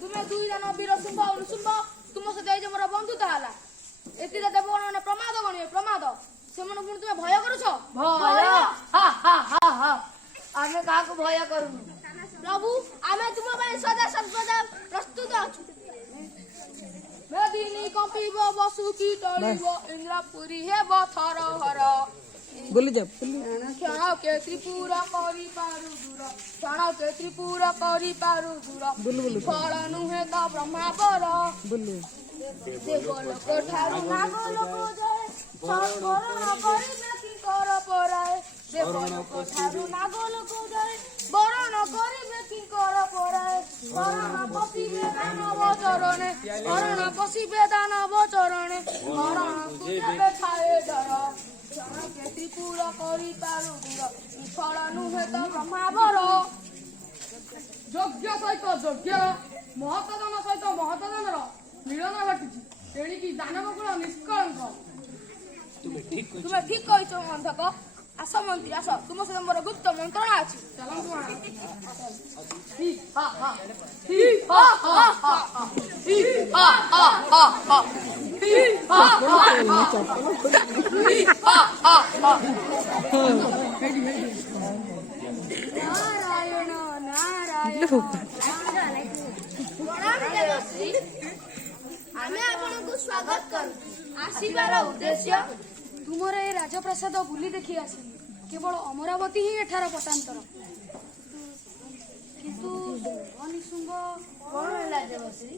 तुम्हें दुई जन वीर शुंभ शुंभ तुम सहित मोर बंधुता है एतिर देवगण मैंने प्रमाद गणिए प्रमाद से पुणी तुम्हें भय करुछ आमे क्या भय करू प्रभु आमे तुम सदा सर्वदा प्रस्तुत अच्छु मेदिनी कंपीब बसु की टळिब इंद्रपुरी हेब थर हर बोली जा क्षण के त्रिपुर करी पारु दूर क्षण के त्रिपुर करी पारु दूर फल नुहे तो ब्रह्मा पर देवलोक ठारू नागलोक जाए संस्मरण करिबे कि कर पराए देवलोक ठारू नागलोक जाए बरण करिबे कि कर पराए शरण पशिबे दानव चरणे शरण पशिबे दानव चरणे शरण तुझे खाए डर क्षण के त्रिपुर करी पारु दूर फल नुहे तो ब्रह्मा बर यज्ञ सहित यज्ञ महतदान सहित महतदानर मिलन घटी तेणिकी दानव कुल निष्कलंक तुम्हें ठीक कहिଛ अंधक आस मंत्री आस तुम सहित मोर गुप्त मंत्रणा अछि नारायण नारायण प्रणाम देवश्री आमे आपनको स्वागत करू आसीबार उद्देश्य तुमर ए राजप्रसाद बुली देखि आसी केवल अमरावती ही एठार पटांतर किंतु अनिसुंग कौन है देवश्री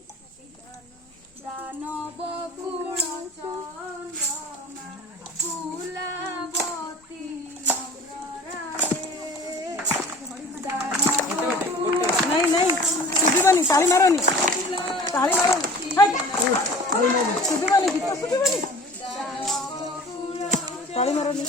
दानव कुल चंद्रमा फूलावती नहीं नहीं सुधिबनी ताली मारोनी सुधिबनी गीत सुधिबनी ताली मारोनी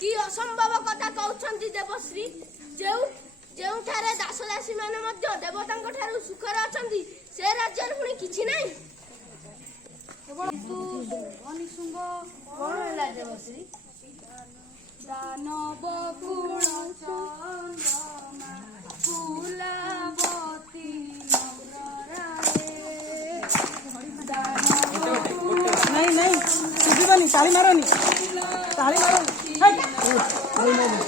कि असंभव कथा कहउछंती देवश्री जेउठारे दासदासी माने मध्य देवतांक ठारू सुखर अछंती से राज्य पुणी किछि नाही किंतु अनिसुंग कौन है देवश्री दानव कुल चंद्रमा फूलावती नहीं नहीं सुधिबनी ताली मारोनी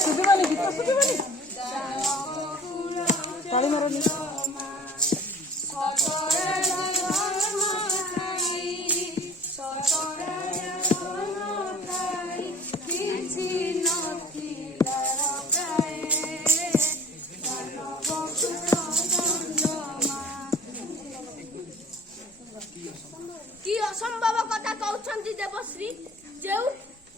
सुधिबनी गीत सुधिबनी ताली मारोनी कि असंभव कथा कहउछंती देवश्री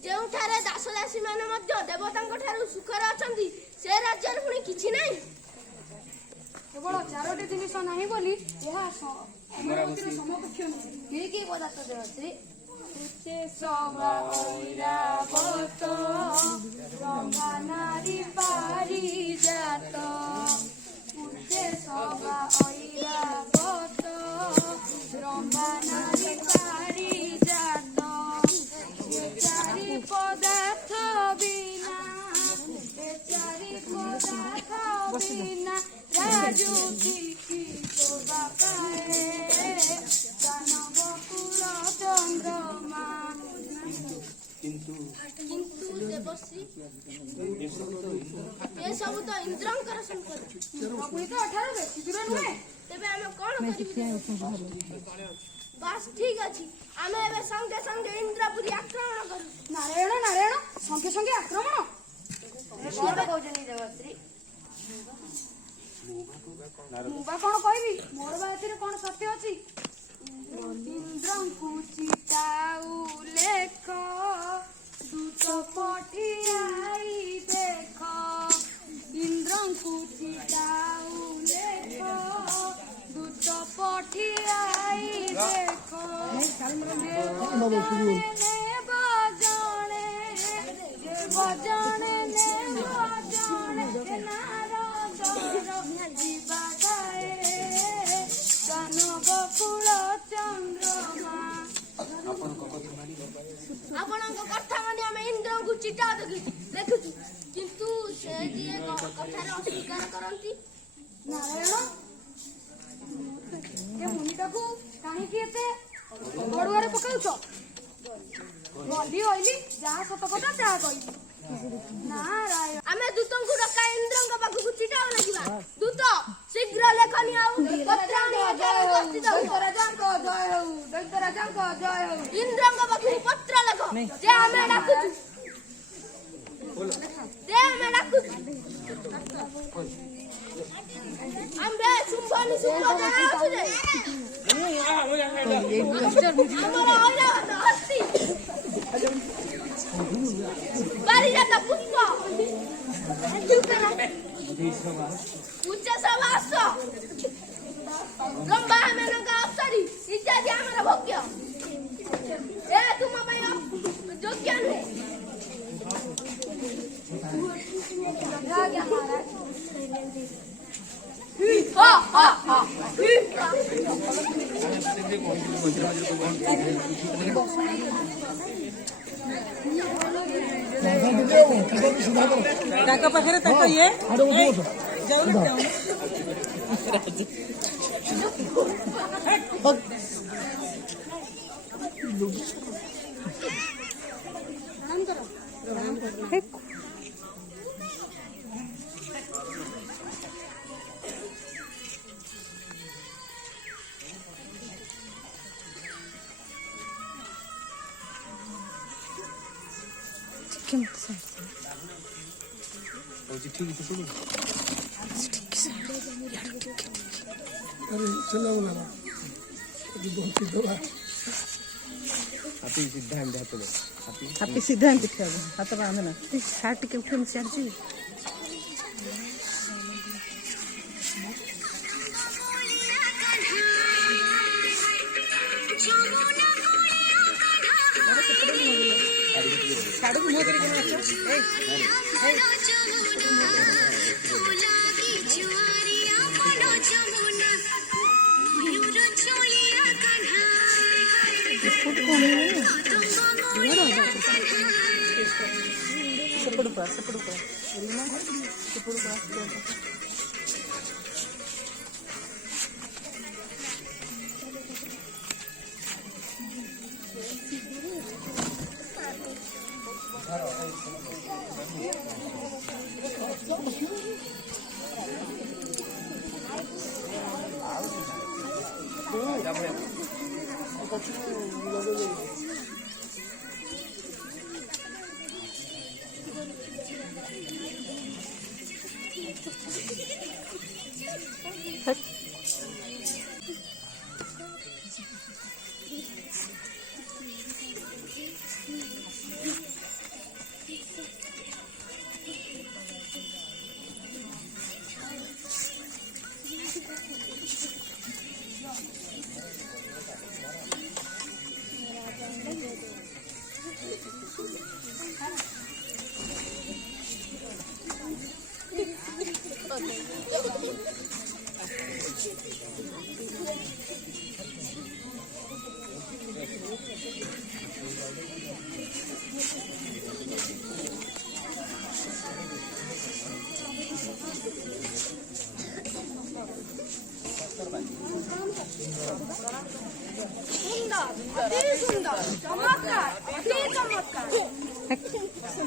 जेउठारे दासदासी माने मध्य देवतांक ठारू सुखर अछंती से राज्य पुणी किछि नाही केवल चारोटी जिनिस नाही बोली यह अमरावतीर समकक्ष नहीं कि पदार्थ देवश्री सभा ऐरावत ब्रह्मा नारी पारिजात सभा ऐरावत ब्रह्मा नारी पारिजात चारि पदार्थ बिना राजू की शोभा पाए दानव कुल चंद्रमा किंतु देवश्री ये सब तो इंद्रंकर संकल्प प्रभु तो 18 बेसी दूर नुहे तेबे आमे कोन करिबे बस ठीक अछि आमे एबे संगे संगे इंद्रपुरी आक्रमण करू नारायण नारायण संगे संगे आक्रमण कौन कहउछनी देवश्री मुबा कोन कहबी मोर बा एथिरे कोन सत्य अछि इंद्रंकु चिताउ लेख दूत पठियाई देख इंद्रंकु चिताउ लेख ଆପଣଙ୍କ କଥା ମାନେ ଆମେ ଇନ୍ଦ୍ରଙ୍କୁ ଚିଠା ଲେଖୁଛୁ କିନ୍ତୁ ସେ ଯିଏ କଥାରେ ଅସ୍ୱୀକାର କରନ୍ତି। ନାରାୟଣ ଏ ମୁନିଟାକୁ କାହିଁକି ଏତେ ବଡୁଆରେ ପକାଉଛ? ଗଲି ଅଇଲି ଯାହା ସତ କଥା ତାହା କହିବି। ନାରାୟଣ ଆମେ ଦୂତଙ୍କୁ ଡକା ଇନ୍ଦ୍ରଙ୍କ ପାଖକୁ ଚିଠା ଲେଖିବା। ଦୂତ ଶୀଘ୍ର ଲେଖନି ଆଉ ପତ୍ରାଣି ଦୈତ୍ୟରାଜାଙ୍କ ଜୟ ହେଉ, ଦୈତ୍ୟରାଜାଙ୍କ ଜୟ ହେଉ। ଇନ୍ଦ୍ରଙ୍କ ପାଖକୁ ପତ୍ର ଲେଖ ଯେ ଆମେ ଡାକୁଛୁ, ଆମେ ଶୁମ୍ଭ ନିଶୁମ୍ଭ ଜଣାଉଛୁ ଯେ ଆମର ଐରାବତ ହସ୍ତି ପାରିଜାତ ପୁଷ୍ପ ଉଚ୍ଚ ସଭାସ ଲମ୍ବା ମେନକା ଅପ୍ସରୀ ଇତ୍ୟାଦି ଆମର ଭୋଗ୍ୟ। ଏ ତୁମ ପାଇଁ ଯୋଗ୍ୟ ନୁହେଁ। ତାଙ୍କ ପାଖରେ ତାଙ୍କ ଇଏ ହାପି ସିଧା ଏମିତି ଠିଆ ହବ, ହାତ ବାନ୍ଧେ ନା। ସାର୍ଟ ଟିକେ ଉଠେଇ ଚାଲିଛି। ଛାଡ଼କୁ ମୁହଁ କରିକି ନାଚ। ସେପଟକୁ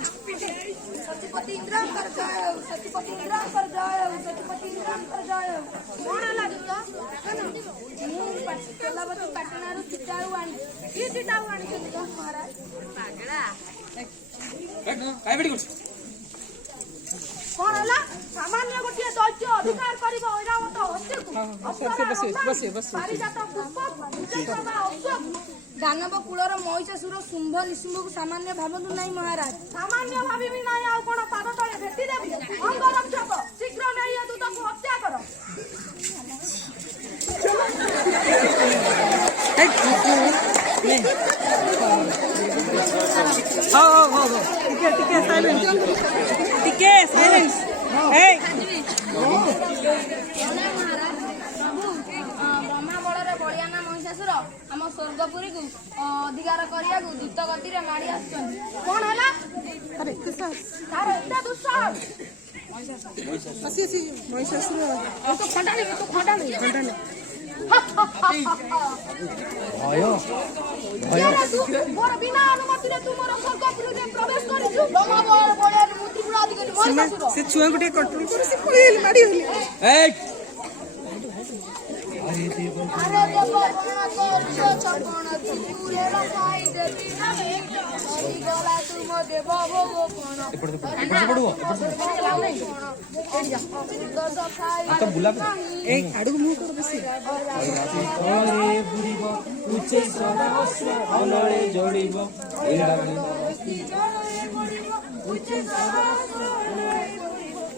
सत्यपति इंद्रांकर जय हो, सत्यपति इंद्रांकर जय हो, सत्यपति इंद्रांकर जय हो। कौन है दूत? कोलाबती पाटनारू चिटाऊ आनी की चिटाऊ आनी महाराज पागड़ा कौन है सामान्य गोटे दैत्य अधिकार करिबो ऐरावत हस्तीकु पारिजात पुष्प दानव कूलर महिषासुर शुंभ निशुंभ सामान्य भावतु नहीं महाराज। सामान्य भावी नहीं आ कौन पाद तले भेटी देवी अंगरक्षक शीघ्र नहीं दूत को हत्या कर। ଟିକେ ସାଇଲେନ୍ସ ଟିକେ ସାଇଲେନ୍ସ ଏଇ ବ୍ରହ୍ମା ବଳରେ ବଳିଆନା ମହିଷାସୁର ଆମ ସ୍ୱର୍ଗପୁରୀକୁ ଅଧିକାର କରିବାକୁ ଦ୍ରୁତ ଗତିରେ ମାଡ଼ି ଆସୁଛନ୍ତି। କଣ ହେଲା? ଆରେ କିସ ତାର ଏତେ ଦୁଃସାହସ। ଆସି ମହିଷାସୁର ତୁ ଖଣ୍ଡାଳି ଖଣ୍ଡାଲେ ମୋର ବିନା ଅନୁମତିରେ ତୁ ମୋର ସ୍ୱର୍ଗପୁରୀରେ ପ୍ରବେଶ କରିଛୁ। ବ୍ରହ୍ମା ବଳରେ ବଳିଆନା ତ୍ରିପୁରା ଅଧିକାରୀ ମହିଷାସୁର। ସେ ଛୁଆଙ୍କୁ ଟିକେ କଣ୍ଟ୍ରୋଲ କରି ସେ ପଳେଇଲି ମାଡ଼ି ଗଲି ଆରେ ଦେବ କଣ କରୁଛ ଛପଣ ତ୍ରିପୁରେ ରଖାଇ ଦେବି ହରିଗଲା ତୁମ ଦେବ ଭୋଗ କଣ ଏଇ ଆଡକୁ ମୁହ କର ବେଶୀ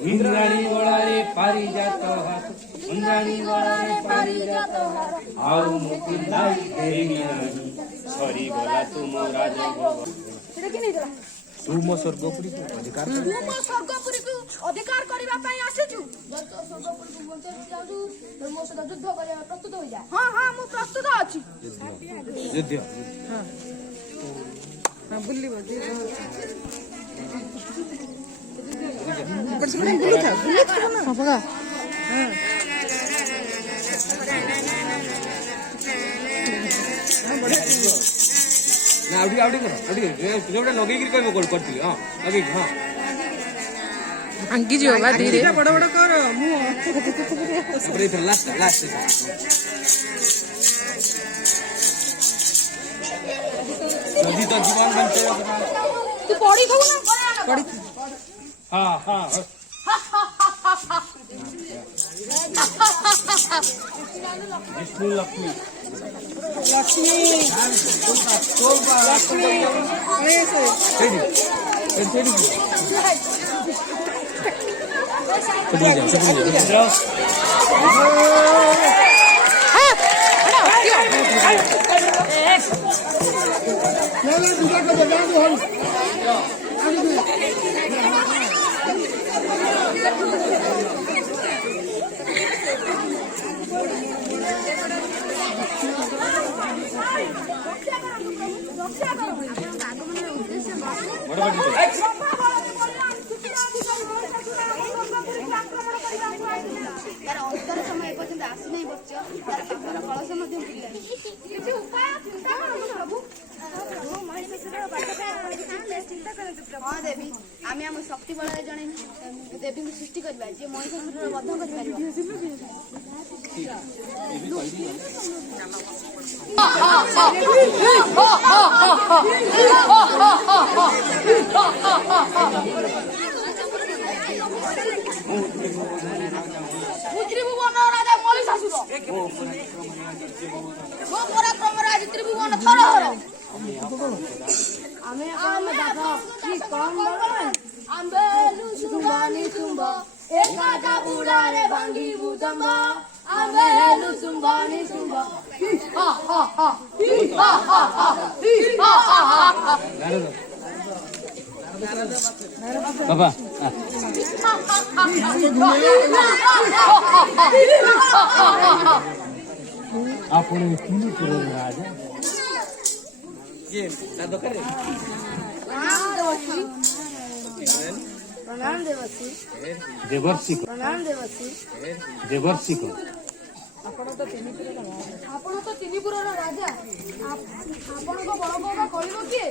इंद्राणी गलारे पारिजात हात इंद्राणी गलारे पारिजात आउ मुक्ति लाई देवी नाही सरी गला तुम राजा तुम स्वर्गपुरी को अधिकार କରିବା ପାଇଁ ଆସିଛୁ। ସ୍ୱର୍ଗପୁରୀକୁ ବଞ୍ଚେଇ ଯାଉଛୁ ମୋ ସହିତ ଯୁଦ୍ଧ କରିବା ପ୍ରସ୍ତୁତ ହୋଇଯା। ହଁ ହଁ ମୁଁ ପ୍ରସ୍ତୁତ ଅଛି। युद्ध ହଁ ବୁଲିବ ବୁଲୁଥା ନା ପକା ना आउडी आउडी करो जोटा लगे कि कहबो करथि हां लगे हां अंगी जियो बा धीरे बड़ बड़ कर मु अरे फिर लास्ट जल्दी तो जीवन बनते ତୁ ପଢି ଖାଉ ନା पड़ी हां हां विष्णु लक्ष्मी लक्ष्मी लक्ष्मी ऐसे ତାର ଅନ୍ତର ସମୟ ଏପର୍ଯ୍ୟନ୍ତ ଆସିନାହିଁ ବଚ୍ଚ। ତାର ପାପର କଳସ ମଧ୍ୟ ବୁଲିଲାଣି। କିଛି ଉପାୟ ଚିନ୍ତା କରନ୍ତୁ ପ୍ରଭୁ। ହଁ ଦେବୀ, ଆମେ ଆମ ଶକ୍ତି ବଳରେ ଜଣେ ଦେବୀଙ୍କୁ ସୃଷ୍ଟି କରିବା ଯିଏ ମହିଷାସୁରର ବଧ କରିପାରିବ। ତ୍ରିଭୁବନ ରାଜା ମହିଷାସୁର ମୋ ପରାକ୍ରମ ରାଜ ତ୍ରିଭୁବନ ଥରହର। ଆମେ ଲୁସୁମ୍ବାନି ଶୁମ୍ଭ ଏକା ବୁଡ଼ାରେ ଭାଙ୍ଗିବୁ ଦମ୍ଭ। ଆମେ ଲୁସୁମ୍ବାନି ଶୁମ୍ଭ बाबा आपण किनी करो राजा ये ता दरकार प्रणाम देवश्री देवर्षि को प्रणाम देवश्री देवर्षि को ଆପଣ ତ ତିନିପୁରର ରାଜା। ଆପଣଙ୍କ ବଳଗଙ୍ଗା କହିବ କିଏ?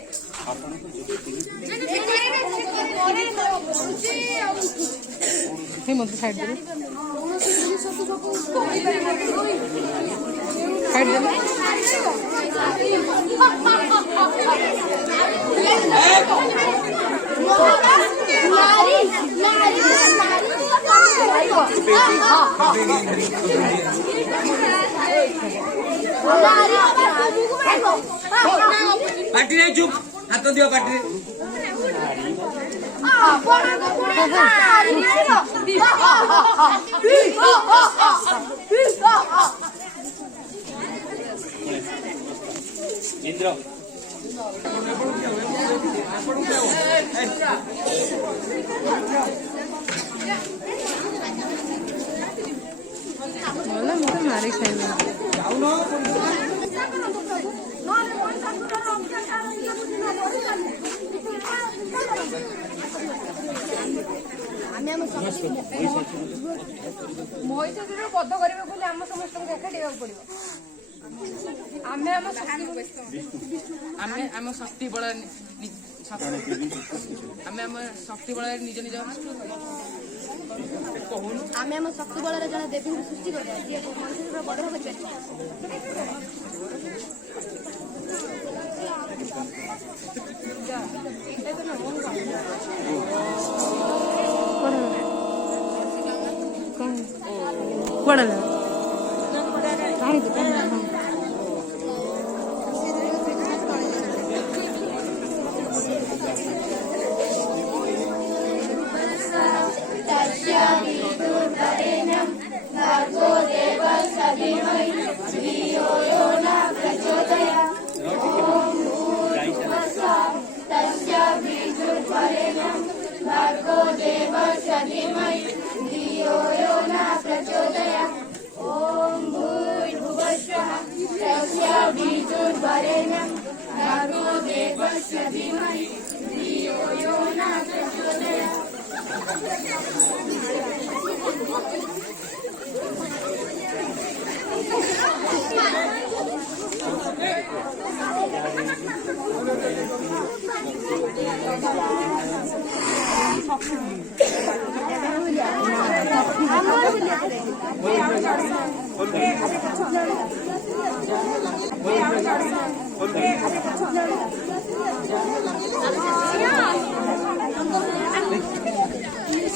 हे मत साइड दे କୌଣସି ଜିନିଷକୁ କହିପାରିବନି। साइड दे पार्टी नहीं चुप हाथ दियो पार्टी इंद्र ମାରି ଖାଇବେ। ନହେଲେ ମହିଷାସୁରର ଅତ୍ୟାଚାର ଦିନକୁ ଦିନ ବଢି ଚାଲିଛି। ମହିଷାସୁରକୁ ବଧ କରିବାକୁ ହେଲେ ଆମ ସମସ୍ତଙ୍କୁ ଏକାଠି ହେବାକୁ ପଡିବ। ଆମେ ଆମ ଶକ୍ତି ବଳରେ ନିଜ ନିଜ ଆମେ ଆମ ଶକ୍ତି ବଳରେ ଜଣେ ଦେବୀଙ୍କୁ ସୃଷ୍ଟି କରିବା ଯିଏ ମଣିଷର ବଡ କରିପାରିବେ। କୁଆଡ଼େ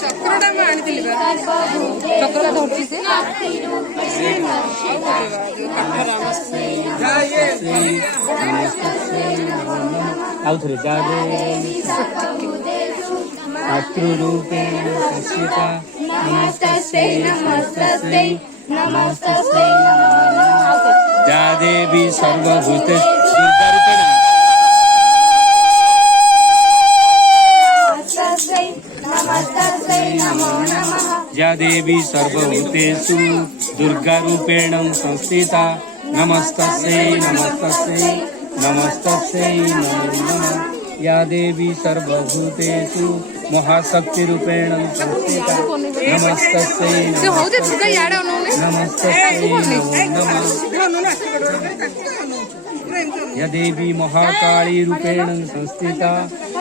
ଚକ୍ରଟା ମୁଁ ଆଣିଥିଲି ଚକ୍ରଟା ଧରିଛି ସେ ଆଉ ଥରେ ମାତୃରୂପେଣ ସଂସ୍ଥିତା ନମସ୍ତସ୍यै ନମସ୍ତସ୍यै ନମସ୍ତସ୍यै ଯା ଦେବୀ ସର୍ବଭୂତେଷୁ ଦୁର୍ଗା ରୂପେଣ या देवी सर्वभूतेषु दुर्गारूपेण संस्थिता नमस्तस्यै नमस्तस्यै नमस्तस्यै नमो नमः या देवी सर्वभूतेषु महाशक्तिरूपेण संस्थिता नमस्तस्यै नमस्तस्यै नमो नमः या देवी महाकाली रूपेण संस्थिता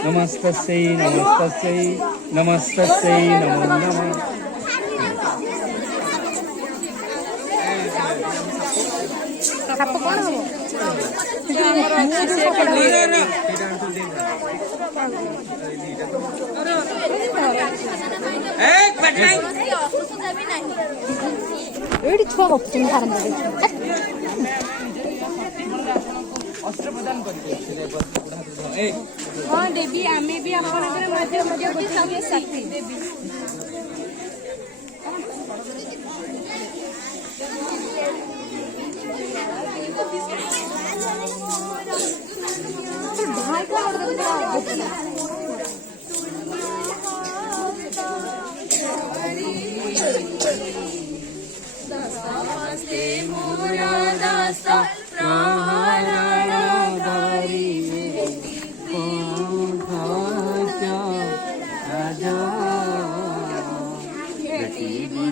नमस्तस्यै नमस्तस्यै नमस्तस्यै नमो नमः ଏଇଠି ଛୁଆ ଗପୁଛନ୍ତି ହଁ ଦେବୀ ଆମେ ବି ଆପଣଙ୍କର ମଧ୍ୟ ସବୁ ଶକ୍ତି ଦେବୀ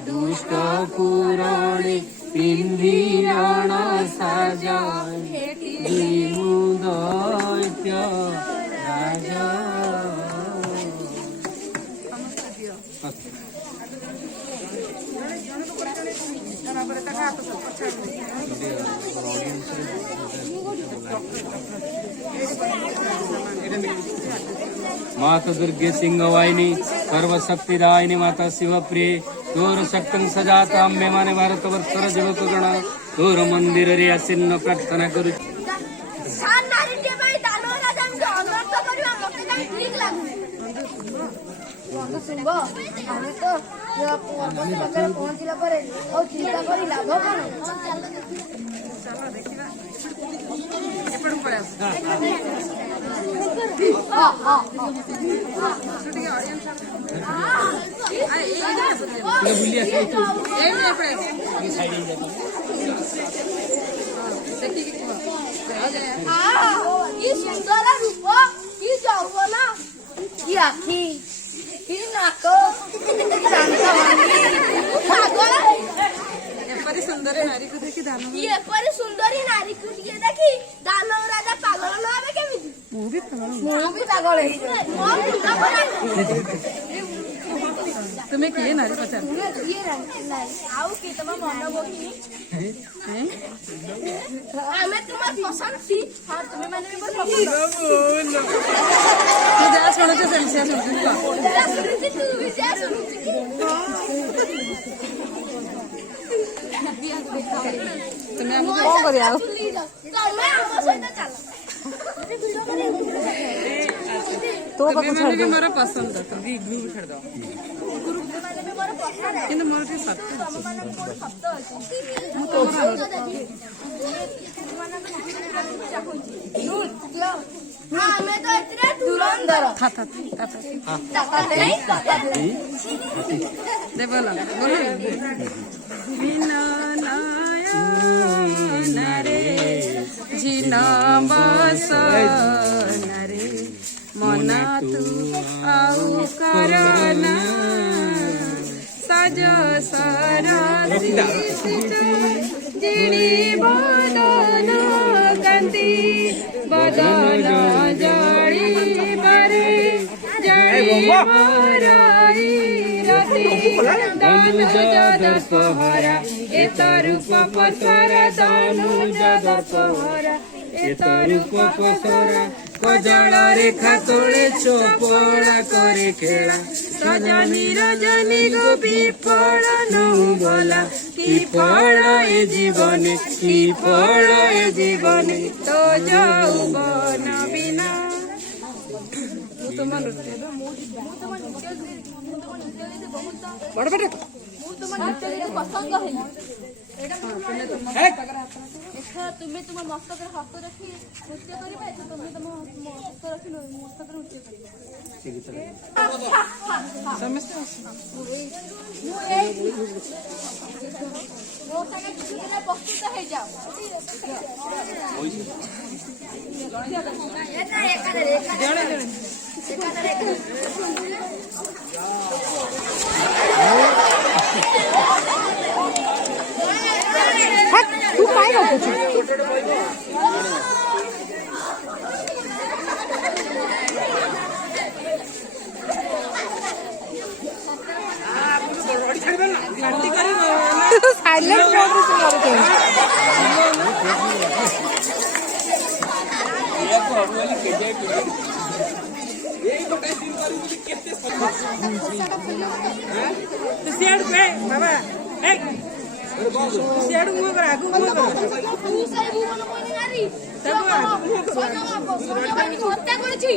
दुष्ट पुराणे पिंधीरण साजाय दैत्य राजा माता दुर्गे सिंह वाहिनी सर्वशक्तिदायिनी माता शिवप्रिय तोर शक्तं सजाता अम्बे माने भारत वर्षर जुवक गण तोर मंदिर रे आसीन्न प्रार्थना करू ପହଞ୍ଚିଲା ପରେ ଆଉ ଚିନ୍ତା କରି ଲାଭ କଣ? ବୁଲି ଆସିବ କି ସୁନ୍ଦର ରୂପ, କି ଯୌବନ, କି ଆଖି, କି ନାକ, ପାଗଳ ଏପରି ସୁନ୍ଦର ନାରୀକୁ ଦେଖି ଦାନ ଏପରି ସୁନ୍ଦରୀ ନାରୀକୁ ଟିକେ ଦେଖି ଦାନବ ରାଜା ପାଗଳ ନ ହେବେ କେମିତି? ମୁଁ ବି ପାଗଳ। ମୁଁ ବି ପାଗଳ ହେଇଯିବି। ମୋ ମୁଣ୍ଡ ଖରାପ। ତୁମେ କିଏ ନାରୀ ପଚାର? ଇଏ ନାରୀ ଆଉ କି ତମ ମନ ବୋହିନି? ଆମେ ତୁମ ପସନ୍ଦ ସି। ହଁ ତୁମେ ମାନେ ବି ମୋର ପସନ୍ଦ। ତୁ ଯାହା ଶୁଣୁଛୁ ସେମିତି ସେୟା ଶୁଣୁଛୁ କହ। ଯାହା ଶୁଣୁଛି ତୁ ବି ଯାହା ଶୁଣୁଛୁ କି? ତୁମେ ଆମକୁ କଣ କରିବା ଆଉ? ତମେ ଆମ ସହିତ ଚାଲ। ତୋ ପାଖକୁ ଛାଡି ଦେ। ମୋର ପସନ୍ଦ ତମେ ଗ୍ରୁପ ଛାଡିଦବ। କିନ୍ତୁ ମୋର ଟିକେ ସତ ମୁଁ ତମର ଆମେ ତ ଏଥିରେ ଧୁରନ୍ଧର। ଦେ ବୋଲ ବୋଲ ରେ ଝିନ ବସ ରେ ମନା ତୁ ଆଉ କରନା ସଜ ସରସି ଜିଣି ବଦନ କାନ୍ତି ବଦନ ଜଳି ବାରେ ଜଳି ମରାଇ ରତି দানুজ দর্পহরা এত রূপ পসরা দানুজ দর্পহরা এত রূপ পসরা কজল রেখা তোলে চোপড়া করে খেলা রজনী রজনী গো বিফল নহু বলা কি ফল এ জীবনে কি ফল এ জীবনে তো যৌবন বিনা তোমার বড় বেটা ପସନ୍ଦ ହେଲି। ତୁମେ ତୁମ ମସ୍ତକରେ ହସ୍ତ ରଖି ନୃତ୍ୟ କରିବ। ତୁମେ ତମ ହସ୍ତ ରଖି ମସ୍ତକରେ ନୃତ୍ୟ କରିବ। ମୋ ସାଙ୍ଗେ କିଛି ଦିନ ପ୍ରସ୍ତୁତ ହେଇଯାଅ। ତୁ କାଇଁ ରଖୁଛୁ? ସିଆଡୁ ମୁହଁ କର ଆଗକୁ ମୁହଁ କର। ହତ୍ୟା କରିଛି।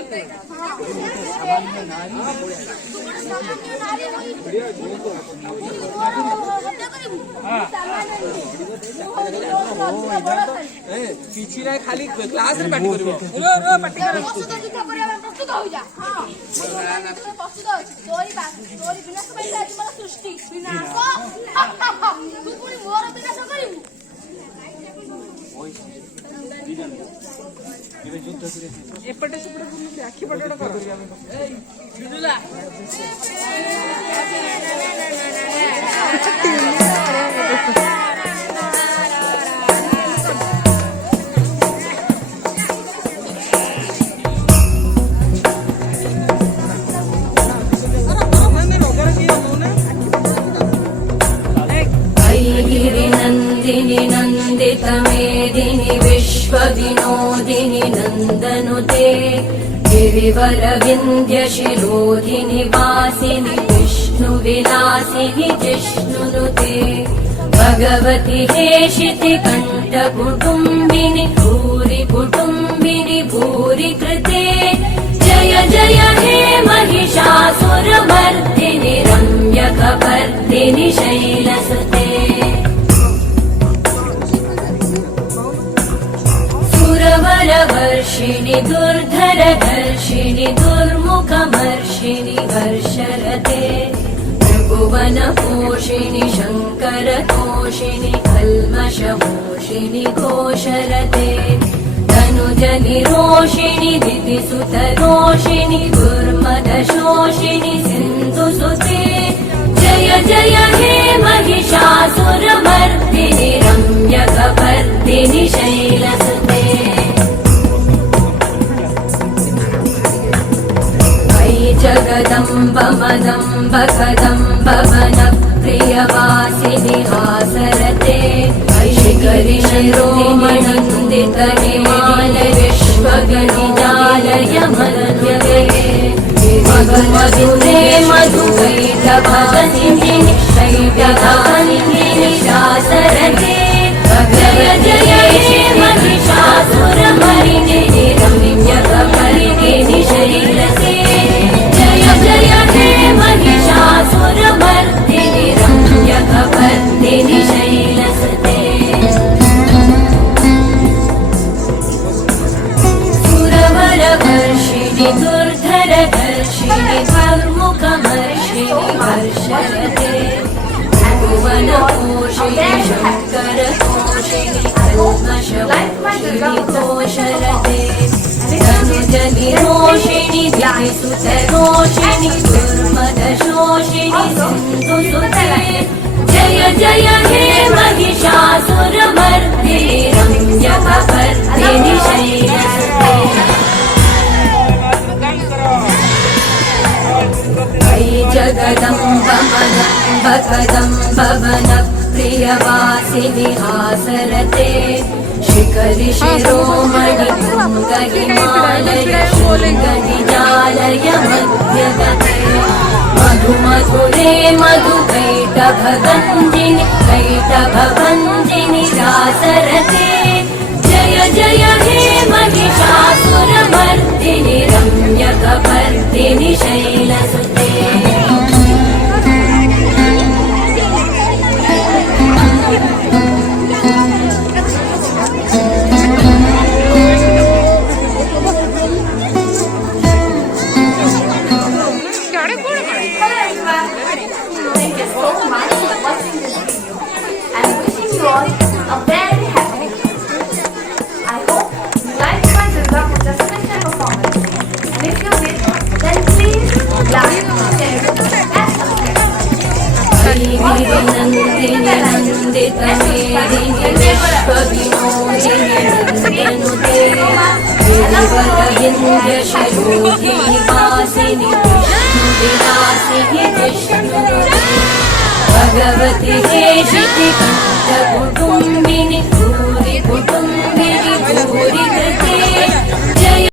କିଛି ନାହିଁ ଖାଲି କ୍ଲାସରେ ପାଟି କରିବ। ପ୍ରସ୍ତୁତ ଯୁଦ୍ଧ କରିବା ପାଇଁ ପ୍ରସ୍ତୁତ ହୋଇଯା। ହଁ ପ୍ରସ୍ତୁତ ଅଛି। ତୋରି ବିନାଶ ପାଇଁ ଆଜି ମୋର ସୃଷ୍ଟି ବିନାଶ। ତୁ ପୁଣି ମୋର ବିନାଶ କରିବୁ। ଏପଟେ ସେପଟେ ବୁଲୁଛି ଆଖି ପଟ କର। गिरिनन्दिनि नन्दितमेदिनि विश्वविनोदिनि नन्दनुते गिरिवरविन्द्यशिरोधिनि वासिनि विष्णुविलासिनि जिष्णुनुते भगवति हेशिति कण्ठकुटुम्बिनि भूरि कुटुम्बिनि भूरि कृते जय जय हे महिषासुरमर्दिनि रम्यकपर्दिनि शैलसुते सुरवरवर्षिणि दुर्धरधर्षिणि दुर्मुखमर्षिणि हर्षरते त्रिभुवनपोषिणि शङ्करतोषिणि कल्मषमोषिणि घोषरते तनुजनिरोषिणि दितिसुतरोषिणि दुर्मदशोषिणि सिन्धुसुते जय जय हे महिषासुरमर्दिनि रम्यकपर्दिनि शैलसुते मयि जगदम्ब मदम्ब कदम्ब वनप्रियवासिनि हासरते शिखरि शिरोमणिन्दित हिमालय विश्वगणिजालय मध्यगे मधुमधुरे मधुकैटभवनिधिनि शैव्यधानिधिनि शासरते जय जय हे महिषासुरमर्दिनि रम्यकपर्दिनि शैलसे जय जय हे महिषासुरमर्दिनि रम्यकपर्दिनि शैलसते सुरवरवर्षिणि दुर्धरदर्शिनि दुर्मुखमर्षिणि हर्षरते भुवनपोषिणि शङ्करतोषिणि कल्मषमोषिणि घोषरते तनुजनिरोषिणि दितिसुतरोषिणि दुर्मदशोषिणि सिन्धुसुते जय जय हे महिषासुरमर्दिनि रम्यकपर्दिनि शैलसुते मयि जगदम्ब मदम्ब कदम्ब वनप्रियवासिनि हासरते शिखरि शिरोमणि तुङ्गहिमालय शृङ्गनिजालय मध्यगते मधुमधुरे मधुकैटभगञ्जिनि रासरते जय जय हे Mahishasuramardini रम्यकपर्दिनि शैलसुते Thank you so much for watching this video and wishing you all a very happy day. I hope you liked my Durga Puja special performance. And if you did, then please like, share, and subscribe. नन्दिनि नन्दितमेदिनि विश्वविनोदिनि नन्दनुते गिरिवरविन्द्यशिरोधिनि वासिनि विष्णुविलासिनि जिष्णुनुते भगवति हे शितिकण्ठगुण